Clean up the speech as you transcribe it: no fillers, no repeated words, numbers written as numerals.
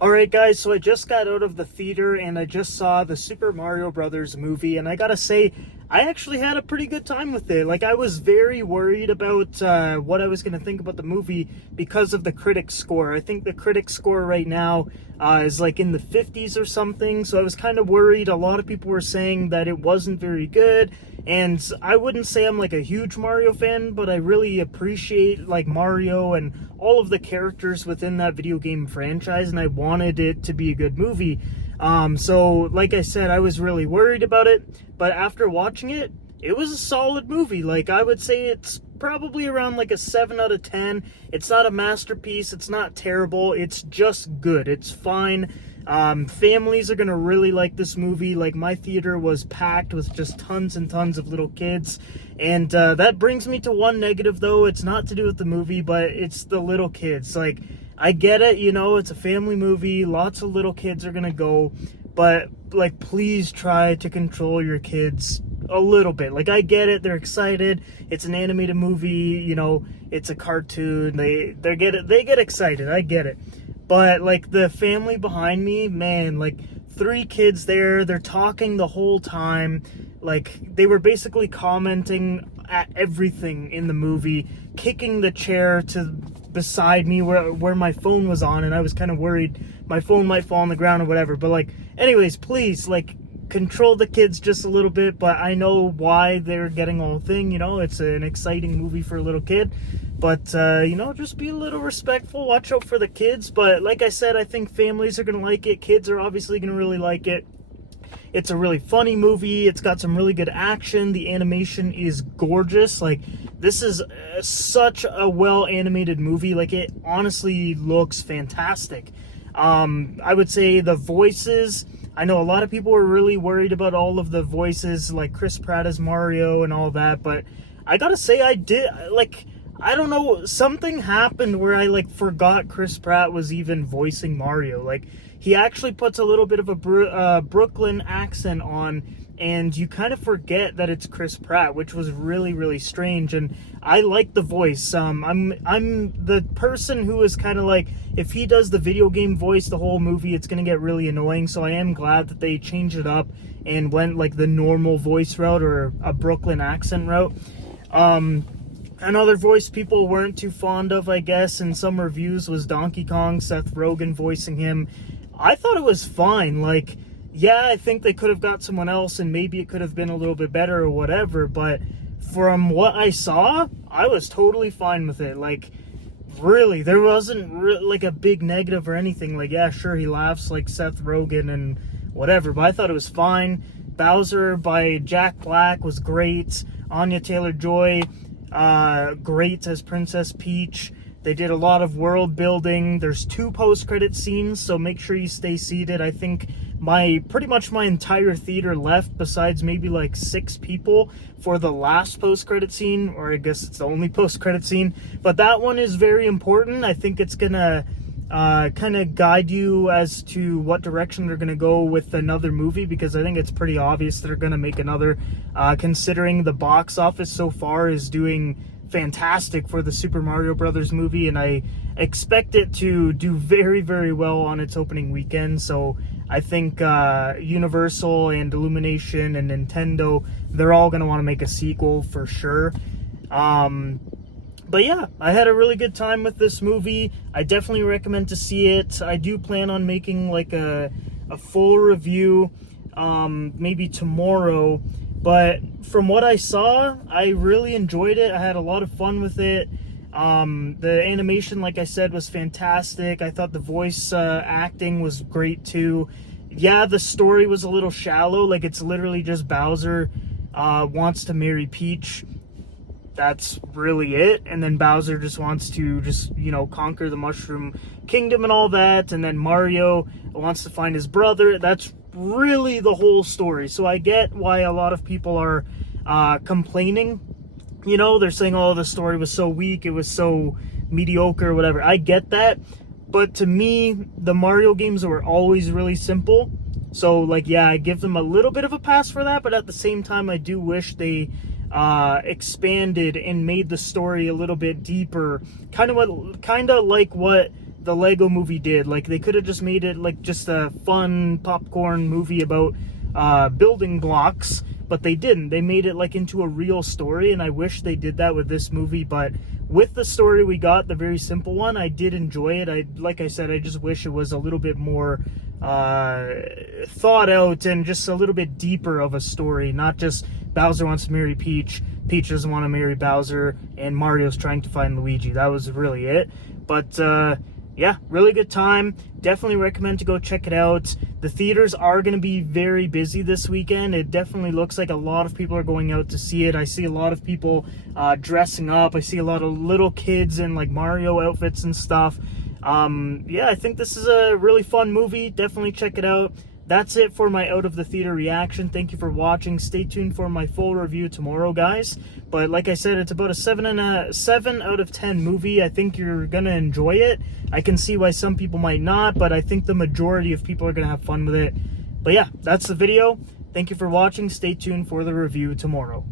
Alright guys, so I just got out of the theater and I just saw the Super Mario Brothers movie, and I gotta say, I actually had a pretty good time with it. Like, I was very worried about what I was gonna think about the movie because of the critic score. I think the critic score right now is like in the 50s or something, so I was kind of worried. A lot of people were saying that it wasn't very good, and I wouldn't say I'm like a huge Mario fan, but I really appreciate like Mario and all of the characters within that video game franchise, and I wanted it to be a good movie. So like I said, I was really worried about it, but after watching it, it was a solid movie. Like, I would say it's probably around like a 7 out of 10. It's not a masterpiece, it's not terrible, it's just good, it's fine. Families are gonna really like this movie. Like, my theater was packed with just tons and tons of little kids, and that brings me to one negative though. It's not to do with the movie, but it's the little kids. Like, I get it, you know, it's a family movie, lots of little kids are gonna go, but like, please try to control your kids a little bit. Like, I get it, they're excited, it's an animated movie, you know, it's a cartoon, they get excited, I get it. But like, the family behind me, man, like 3 kids there, they're talking the whole time. Like, they were basically commenting at everything in the movie, kicking the chair to beside me where my phone was on, and I was kind of worried my phone might fall on the ground or whatever. But like, anyways, please, like, control the kids just a little bit. But I know why they're getting all thing, you know, it's an exciting movie for a little kid. But, you know, just be a little respectful, watch out for the kids. But like I said, I think families are going to like it, kids are obviously going to really like it. It's a really funny movie, it's got some really good action, the animation is gorgeous. Like, this is such a well animated movie, like, it honestly looks fantastic. I would say the voices, I know a lot of people were really worried about all of the voices, like Chris Pratt as Mario and all that, but I gotta say, I don't know, something happened where I like forgot Chris Pratt was even voicing Mario. Like, he actually puts a little bit of a Brooklyn accent on, and you kind of forget that it's Chris Pratt, which was really, really strange. And I like the voice. I'm the person who is kind of like, if he does the video game voice the whole movie, it's gonna get really annoying. So I am glad that they changed it up and went like the normal voice route, or a Brooklyn accent route. Another voice people weren't too fond of, I guess, in some reviews was Donkey Kong, Seth Rogen voicing him. I thought it was fine. Like, yeah, I think they could have got someone else and maybe it could have been a little bit better or whatever, but from what I saw, I was totally fine with it. Like, really, there wasn't like a big negative or anything. Like, yeah, sure, he laughs like Seth Rogen and whatever, but I thought it was fine. Bowser by Jack Black was great. Anya Taylor-Joy, great as Princess Peach. They did a lot of world building. There's 2 post-credit scenes, so make sure you stay seated. I think pretty much my entire theater left, besides maybe like 6 people, for the last post-credit scene, or I guess it's the only post-credit scene. But that one is very important. I think it's gonna kind of guide you as to what direction they're gonna go with another movie, because I think it's pretty obvious they're gonna make another, considering the box office so far is doing fantastic for the Super Mario Brothers movie, and I expect it to do very, very well on its opening weekend. So I think Universal and Illumination and Nintendo, they're all going to want to make a sequel for sure. But yeah, I had a really good time with this movie. I definitely recommend to see it. I do plan on making like a full review maybe tomorrow. But from what I saw, I really enjoyed it. I had a lot of fun with it. The animation, like I said, was fantastic. I thought the voice acting was great too. Yeah, the story was a little shallow. Like, it's literally just Bowser wants to marry Peach. That's really it. And then Bowser just wants to you know, conquer the Mushroom Kingdom and all that. And then Mario wants to find his brother. That's really the whole story. So I get why a lot of people are complaining. You know, they're saying, oh, the story was so weak, it was so mediocre, whatever. I get that. But to me, the Mario games were always really simple. So, like, yeah, I give them a little bit of a pass for that. But at the same time, I do wish they expanded and made the story a little bit deeper. Kind of like what the Lego movie did. Like, they could have just made it like just a fun popcorn movie about building blocks, but they didn't. They made it like into a real story, and I wish they did that with this movie. But with the story we got, the very simple one, I did enjoy it. Like I said, I just wish it was a little bit more thought out and just a little bit deeper of a story, not just Bowser wants to marry Peach, Peach doesn't want to marry Bowser, and Mario's trying to find Luigi. That was really it. But yeah, really good time. Definitely recommend to go check it out. The theaters are going to be very busy this weekend. It definitely looks like a lot of people are going out to see it. I see a lot of people dressing up. I see a lot of little kids in like Mario outfits and stuff. Yeah, I think this is a really fun movie. Definitely check it out. That's it for my out of the theater reaction. Thank you for watching. Stay tuned for my full review tomorrow, guys. But like I said, it's about a 7 out of 10 movie. I think you're gonna enjoy it. I can see why some people might not, but I think the majority of people are gonna have fun with it. But yeah, that's the video. Thank you for watching. Stay tuned for the review tomorrow.